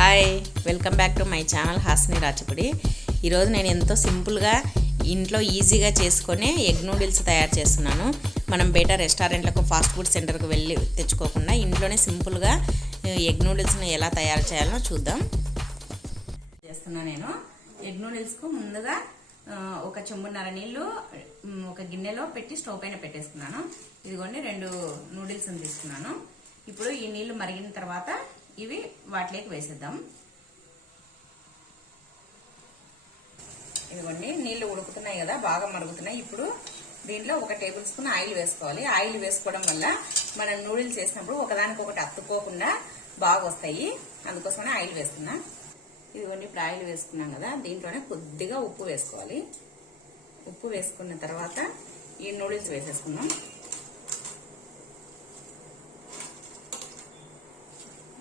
Hi, welcome back to my channel Hasni Rachapudi. ఈరోజు నేను ఎంతో సింపుల్గా ఇంట్లో ఈజీగా చేసుకొని ఎగ్ నూడిల్స్ తయారు చేస్తున్నాను. మనం బయట రెస్టారెంట్లకు ఫాస్ట్ ఫుడ్ సెంటర్కి వెళ్ళి తెచ్చుకోకుండా ఇంట్లోనే సింపుల్గా ఎగ్ నూడిల్స్ని ఎలా తయారు చేయాలో చూద్దాం. నేను ఎగ్ నూడిల్స్కు ముందుగా ఒక చెంబున్నర నీళ్ళు ఒక గిన్నెలో పెట్టి స్టవ్ పైన పెట్టేసుకున్నాను. ఇదిగోండి 2 నూడిల్స్ తీసుకున్నాను. ఇప్పుడు ఈ నీళ్లు మరిగిన తర్వాత ఇవి వాటిలోకి వేసేద్దాం. ఇదిగోండి నీళ్లు ఉడుకుతున్నాయి కదా, బాగా మరుగుతున్నాయి. ఇప్పుడు దీంట్లో 1 టేబుల్ స్పూన్ ఆయిల్ వేసుకోవాలి. ఆయిల్ వేసుకోవడం వల్ల మనం నూడిల్స్ వేసినప్పుడు ఒకదానికొకటి అతుక్కోకుండా బాగా వస్తాయి. అందుకోసమనే ఆయిల్ వేస్తున్నా. ఇదిగోండి ఇప్పుడు ఆయిల్ వేసుకున్నాం కదా, దీంట్లోనే కొద్దిగా ఉప్పు వేసుకోవాలి. ఉప్పు వేసుకున్న తర్వాత ఈ నూడిల్స్ వేసేసుకున్నాం.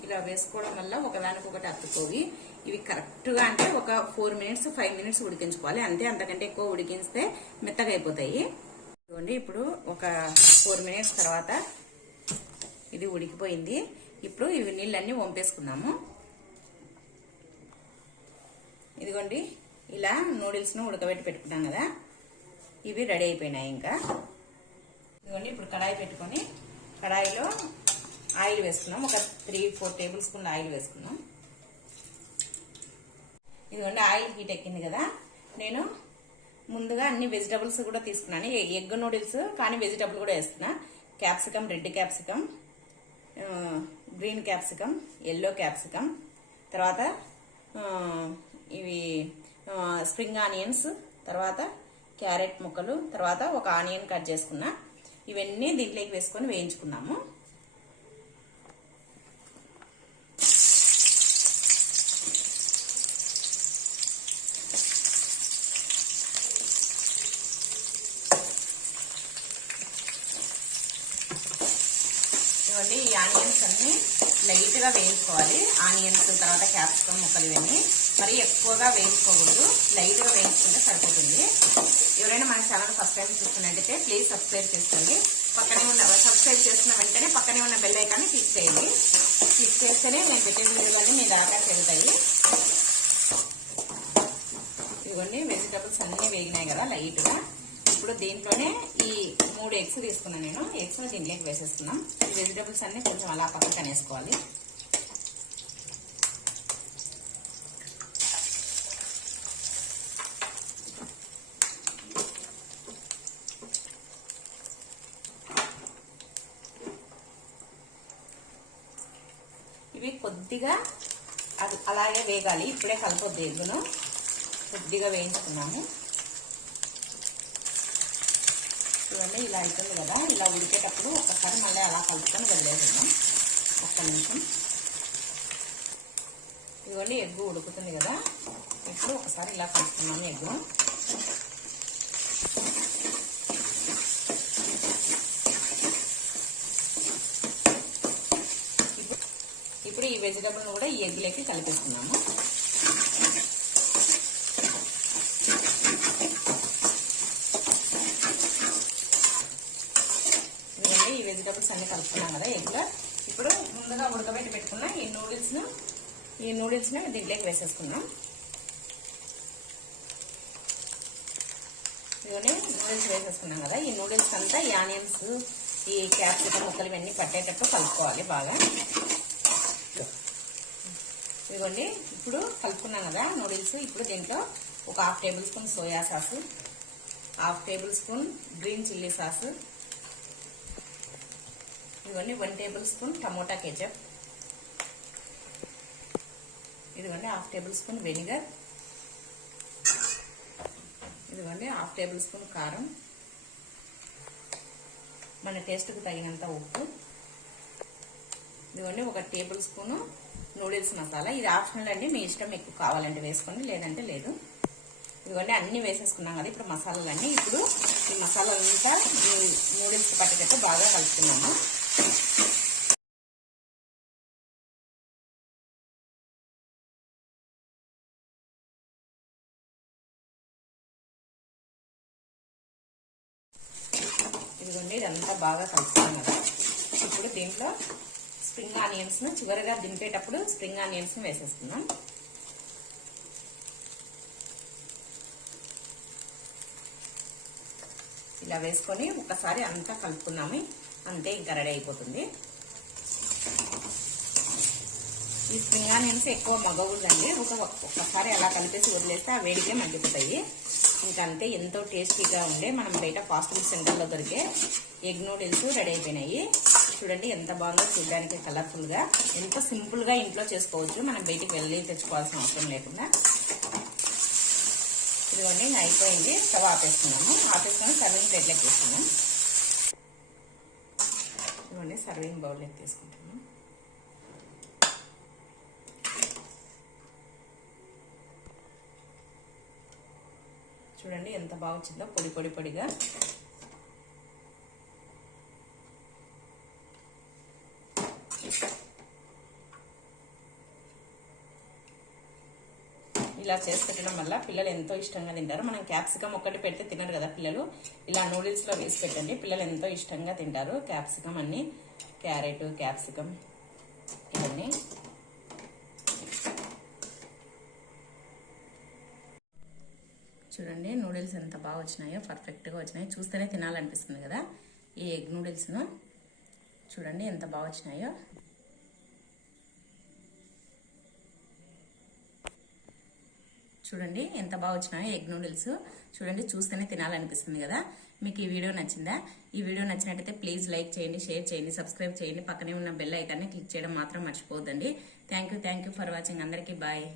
ఇలా వేసుకోవడం వల్ల ఒకదానికొకటి అతుక్కోవి. ఇవి కరెక్ట్గా అంటే ఒక 4 మినిట్స్ 5 మినిట్స్ ఉడికించుకోవాలి. అంతే, అంతకంటే ఎక్కువ ఉడికిస్తే మెత్తగా అయిపోతాయి. ఇదిగోండి ఇప్పుడు ఒక 4 మినిట్స్ తర్వాత ఇది ఉడికిపోయింది. ఇప్పుడు ఇవి నీళ్ళన్నీ వంపేసుకుందాము. ఇదిగోండి ఇలా నూడిల్స్ను ఉడకబెట్టి పెట్టుకున్నాం కదా, ఇవి రెడీ అయిపోయినాయి. ఇంకా ఇదిగోండి ఇప్పుడు కడాయి పెట్టుకొని కడాయిలో ఆయిల్ వేసుకున్నాం. ఒక 3-4 టేబుల్ స్పూన్ల ఆయిల్ వేసుకున్నాం. ఇదిగోండి ఆయిల్ హీట్ ఎక్కింది కదా, నేను ముందుగా అన్ని వెజిటబుల్స్ కూడా తీసుకున్నాను. ఎగ్ నూడిల్స్ కానీ వెజిటబుల్ కూడా వేస్తున్నా. Capsicum, red capsicum, green capsicum, yellow capsicum, తర్వాత ఇవి స్ప్రింగ్ ఆనియన్స్, తర్వాత క్యారెట్ ముక్కలు, తర్వాత ఒక ఆనియన్ కట్ చేసుకున్నా. ఇవన్నీ దీంట్లోకి వేసుకొని వేయించుకున్నాము. ఇవన్నీ ఈ ఆనియన్స్ అన్ని లైట్ గా వేయించుకోవాలి. ఆనియన్స్ తర్వాత క్యాప్సికమ్ ముక్కలు ఇవన్నీ మరి ఎక్కువగా వేయించుకోకూడదు, లైట్ గా వేయించుకుంటే సరిపోతుంది. ఎవరైనా మన ఛానల్ ఫస్ట్ టైం చూస్తున్నట్టయితే ప్లీజ్ సబ్స్క్రైబ్ చేసుకోండి. పక్కనే ఉన్న సబ్స్క్రైబ్ చేసిన వెంటనే పక్కనే ఉన్న బెల్ ఐకాన్ని క్లిక్ చేయండి. క్లిక్ చేస్తేనే నేను పెట్టే వీడియోలన్నీ మీ దాకా చేరుతాయి. ఇదిగోండి వెజిటబుల్స్ అన్ని వేగినాయి కదా లైట్ గా. ఇప్పుడు దీంట్లోనే ఈ 3 ఎగ్స్ తీసుకున్నాను నేను. ఎగ్స్ దీంట్లోకి వేసేస్తున్నాం. ఈ వెజిటబుల్స్ అన్ని కొంచెం అలా పక్కన వేసుకోవాలి. ఇవి కొద్దిగా అలాగే వేగాలి. ఇప్పుడే కలపొద్దు, ఎగ్గును కొద్దిగా వేయించుకున్నాము. ఇవన్నీ ఇలా అవుతుంది కదా, ఇలా ఉడికేటప్పుడు ఒక్కసారి మళ్ళీ అలా కలుపుకొని వదిలేసాము 1 నిమిషం. ఇవన్నీ ఎగ్గు ఉడుకుతుంది కదా, ఇప్పుడు ఒకసారి ఇలా కలుపుకున్నాము ఎగ్గు. ఇప్పుడు ఈ వెజిటబుల్ కూడా ఈ ఎగ్గులోకి కలిపేస్తున్నాము. ఈ వెజిటబుల్స్ అన్ని కలుపుకున్నాం కదా ఎగ్లో. ఇప్పుడు ముందుగా ఉడకబెట్టి పెట్టుకున్న ఈ నూడిల్స్ని దీంట్లోకి వేసేసుకున్నాం. ఇవన్నీ నూడిల్స్ వేసేసుకున్నాం కదా, ఈ నూడిల్స్ అంతా ఈ ఆనియన్స్, ఈ క్యాప్సికమ్ ముక్కలు ఇవన్నీ పట్టేటట్టు కలుపుకోవాలి బాగా. ఇదిగోండి ఇప్పుడు కలుపుకున్నాం కదా నూడిల్స్. ఇప్పుడు దీంట్లో ఒక 1/2 table spoon soya sauce, 1/2 table spoon green chilli sauce, ఇదిగోండి 1 టేబుల్ స్పూన్ టమోటా కెచప్, ఇదిగోండి 1/2 టేబుల్ స్పూన్ వెనిగర్, ఇదిగోండి 1/2 టేబుల్ స్పూన్ కారం, మన టేస్ట్కు తగినంత ఉప్పు, ఇదిగోండి 1 టేబుల్ స్పూను నూడిల్స్ మసాలా. ఇది ఆప్షనల్ అండి, మీ ఇష్టం, ఎక్కువ కావాలంటే వేసుకోండి, లేదంటే లేదు. ఇవన్నీ అన్ని వేసేసుకున్నాం కదా ఇప్పుడు మసాలాలన్నీ. ఇప్పుడు ఈ మసాలాలంతా ఈ నూడిల్స్ పట్టేటట్టు బాగా కలుపుతున్నాము. ఇదిగోండి ఇదంతా బాగా కలుపుకున్నాం కదా. ఇప్పుడు దీంట్లో స్ప్రింగ్ ఆనియన్స్ ను చివరిగా దింపేటప్పుడు స్ప్రింగ్ ఆనియన్స్ ను వేసేస్తున్నాం. ఇలా వేసుకొని ఒకసారి అంతా కలుపుకున్నాము. అంతే, ఇంకా రెడీ అయిపోతుంది. ఈ స్ప్రింగ్ ఆనియన్స్ ఎక్కువ మగ్గకూడదండి. ఒక్కసారి అలా కలిపేసి వదిలేస్తే ఆ వేడికే మగ్గిపోతాయి. ఇంకా అంతే, ఎంతో టేస్టీగా ఉండే మనం బయట ఫాస్ట్ ఫుడ్ సెంటర్లో దొరికే ఎగ్ నూడిల్స్ రెడీ అయిపోయినాయి. చూడండి ఎంత బాగుందో, చూడడానికి కలర్ఫుల్ గా, ఎంత సింపుల్ గా ఇంట్లో చేసుకోవచ్చు. మనం బయటికి వెళ్ళి తెచ్చుకోవాల్సిన అవసరం లేకుండా. ఇదిగోండి అయిపోయింది. స్టవ్ ఆపేస్తున్నాము. ఆపేసుకొని సర్వింగ్ ప్లేట్లోకి తీసుకున్నాం. ఇదిగోండి సర్వింగ్ బౌల్లోకి తీసుకుంటాము. చూడండి ఎంత బాగా వచ్చిందో, పొడి పొడి పొడిగా. ఇలా చేసి పెట్టడం వల్ల పిల్లలు ఎంతో ఇష్టంగా తింటారు. మనం క్యాప్సికమ్ ఒక్కటి పెడితే తినరు కదా పిల్లలు. ఇలా నూడిల్స్ లో వేసి పెట్టండి, పిల్లలు ఎంతో ఇష్టంగా తింటారు. క్యాప్సికమ్ అన్ని, క్యారెట్, క్యాప్సికమ్ ఇవన్నీ. చూడండి నూడిల్స్ ఎంత బాగా వచ్చినాయో, పర్ఫెక్ట్గా వచ్చినాయి. చూస్తేనే తినాలనిపిస్తుంది కదా ఈ ఎగ్ నూడిల్స్ను. చూడండి ఎంత బాగా వచ్చినాయో. చూడండి ఎంత బాగా వచ్చినాయో ఎగ్ నూడిల్స్. చూడండి చూస్తేనే తినాలనిపిస్తుంది కదా. మీకు ఈ వీడియో నచ్చిందా? ఈ వీడియో నచ్చినట్టయితే ప్లీజ్ లైక్ చేయండి, షేర్ చేయండి, సబ్స్క్రైబ్ చేయండి. పక్కనే ఉన్న బెల్ ఐకాన్ని క్లిక్ చేయడం మాత్రం మర్చిపోవద్దండి. Thank you for watching. అందరికీ బాయ్.